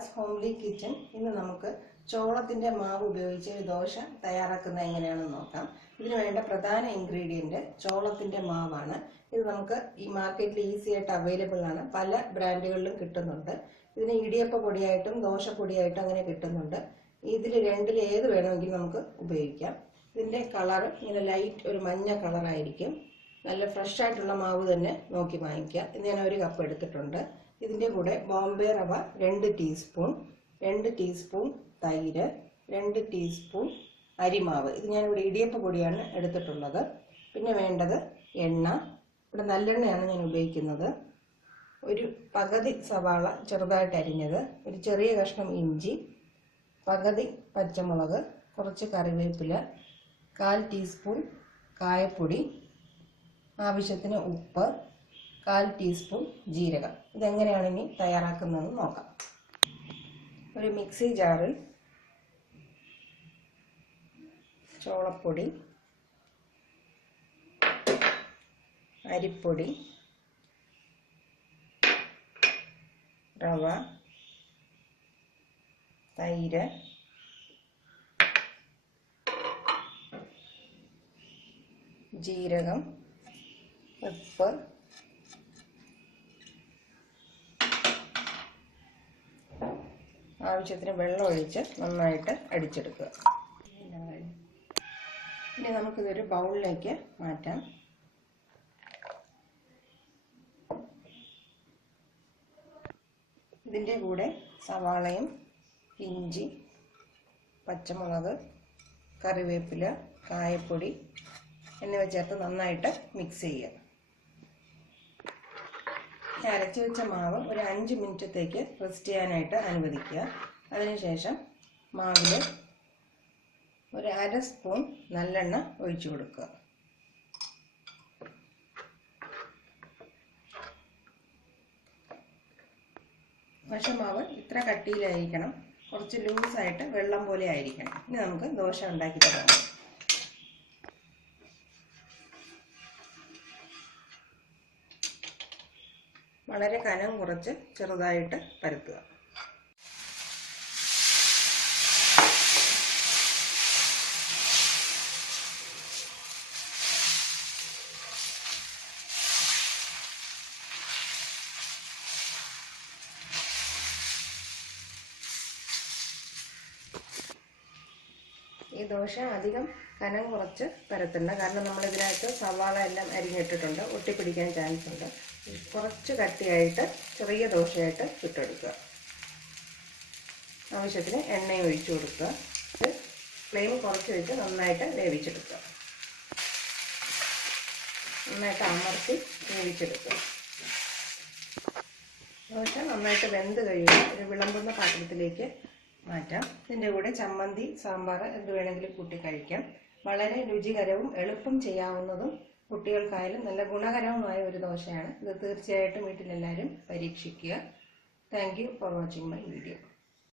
Sheela's homely kitchen. ഇന്ന് നമുക്ക് ചോളത്തിന്റെ മാവ് ഉപയോഗിച്ച് ഒരു ദോശ തയ്യാറാക്കുന്നത് എങ്ങനെയാണെന്ന് നോക്കാം. ഇതിന് വേണ്ട പ്രധാന ഇൻഗ്രീഡിയന്റ് ചോളത്തിന്റെ മാവാണ്. ഇത് നമുക്ക് ഈ മാർക്കറ്റിൽ ഈസി ആയിട്ട് അവൈലബിൾ ആണ്. പല ബ്രാൻഡുകളിലും കിട്ടുന്നുണ്ട്. ഇതിന് ഇടിയപ്പ പൊടിയായിട്ടും ദോശപ്പൊടിയായിട്ടും അങ്ങനെ കിട്ടുന്നുണ്ട്. ഇതിൽ രണ്ടിൽ ഏത് വേണമെങ്കിലും നമുക്ക് ഉപയോഗിക്കാം. ഇതിന്റെ കളർ ഇങ്ങനെ ലൈറ്റ് ഒരു മഞ്ഞ കളറായിരിക്കും. നല്ല ഫ്രഷ് ആയിട്ടുള്ള മാവ് തന്നെ നോക്കി വാങ്ങിക്കുക. ഇത് ഞാൻ 1 കപ്പ് എടുത്തിട്ടുണ്ട്. ഇതിൻ്റെ കൂടെ ബോംബെ റവ 2 ടീസ്പൂൺ, 2 ടീസ്പൂൺ തൈര്, 2 ടീസ്പൂൺ അരിമാവ്. ഇത് ഞാനിവിടെ ഇടിയപ്പ പൊടിയാണ് എടുത്തിട്ടുള്ളത്. പിന്നെ വേണ്ടത് എണ്ണ. ഇവിടെ നല്ലെണ്ണയാണ് ഞാൻ ഉപയോഗിക്കുന്നത്. ഒരു പകുതി സവാള ചെറുതായിട്ട് അരിഞ്ഞത്, ഒരു ചെറിയ കഷ്ണം ഇഞ്ചി, പകുതി പച്ചമുളക്, കുറച്ച് കറിവേപ്പില, 1/4 ടീസ്പൂൺ കായപ്പൊടി, ആവശ്യത്തിന് ഉപ്പ്, 1/4 ടീസ്പൂൺ ജീരകം. ഇതെങ്ങനെയാണ് ഇനി തയ്യാറാക്കുന്നതെന്ന് നോക്കാം. ഒരു മിക്സി ജാറിൽ ചോളപ്പൊടി, അരിപ്പൊടി, റവ, തൈര്, ജീരകം, ഉപ്പ്, ആവശ്യത്തിന് വെള്ളം ഒഴിച്ച് നന്നായിട്ട് അടിച്ചെടുക്കുക. ഇനി നമുക്കിതൊരു ബൗളിലേക്ക് മാറ്റാം. ഇതിൻ്റെ കൂടെ സവാളയും ഇഞ്ചി, പച്ചമുളക്, കറിവേപ്പില, കായപ്പൊടി എന്നിവ ചേർത്ത് നന്നായിട്ട് മിക്സ് ചെയ്യുക. അരച്ചു വെച്ച മാവ് ഒരു 5 മിനിറ്റത്തേക്ക് റെസ്റ്റ് ചെയ്യാനായിട്ട് അനുവദിക്കുക. അതിനുശേഷം മാവിൽ ഒരു 1/2 സ്പൂൺ നല്ലെണ്ണ ഒഴിച്ചു കൊടുക്കുക. പക്ഷെ മാവ് ഇത്ര കട്ടിയിലായിരിക്കണം, കുറച്ച് ലൂസായിട്ട് വെള്ളം പോലെ ആയിരിക്കണം. ഇനി നമുക്ക് ദോശ ഉണ്ടാക്കി തുടങ്ങാം. വളരെ കനം കുറച്ച് ചെറുതായിട്ട് പരത്തുക. ഈ ദോശ അധികം കനം കുറച്ച് പരത്തണ്ട, കാരണം നമ്മൾ ഇതിനകത്ത് സവാള എല്ലാം അരിഞ്ഞിട്ടിട്ടുണ്ട്, ഒട്ടിപ്പിടിക്കാൻ ചാൻസ് ഉണ്ട്. കുറച്ച് കട്ടിയായിട്ട് ചെറിയ ദോശയായിട്ട് ചുട്ടെടുക്കുക. ആവശ്യത്തിന് എണ്ണ ഒഴിച്ചു കൊടുക്കുക. ഫ്ലെയിം കുറച്ച് വെച്ച് നന്നായിട്ട് വേവിച്ചെടുക്കുക. നന്നായിട്ട് അമർത്തി വേവിച്ചെടുക്കുക. ദോശ നന്നായിട്ട് വെന്ത് കഴിയുമ്പോൾ ഒരു വിളമ്പുന്ന പാത്രത്തിലേക്ക് മാറ്റാം. ഇതിൻ്റെ കൂടെ ചമ്മന്തി, സാമ്പാർ എന്ത് വേണമെങ്കിലും കൂട്ടി കഴിക്കാം. വളരെ രുചികരവും എളുപ്പം ചെയ്യാവുന്നതും കുട്ടികൾക്കായാലും നല്ല ഗുണകരവുമായ ഒരു ദോശയാണ്. ഇത് തീർച്ചയായിട്ടും വീട്ടിലെല്ലാവരും പരീക്ഷിക്കുക. Thank you for watching my video.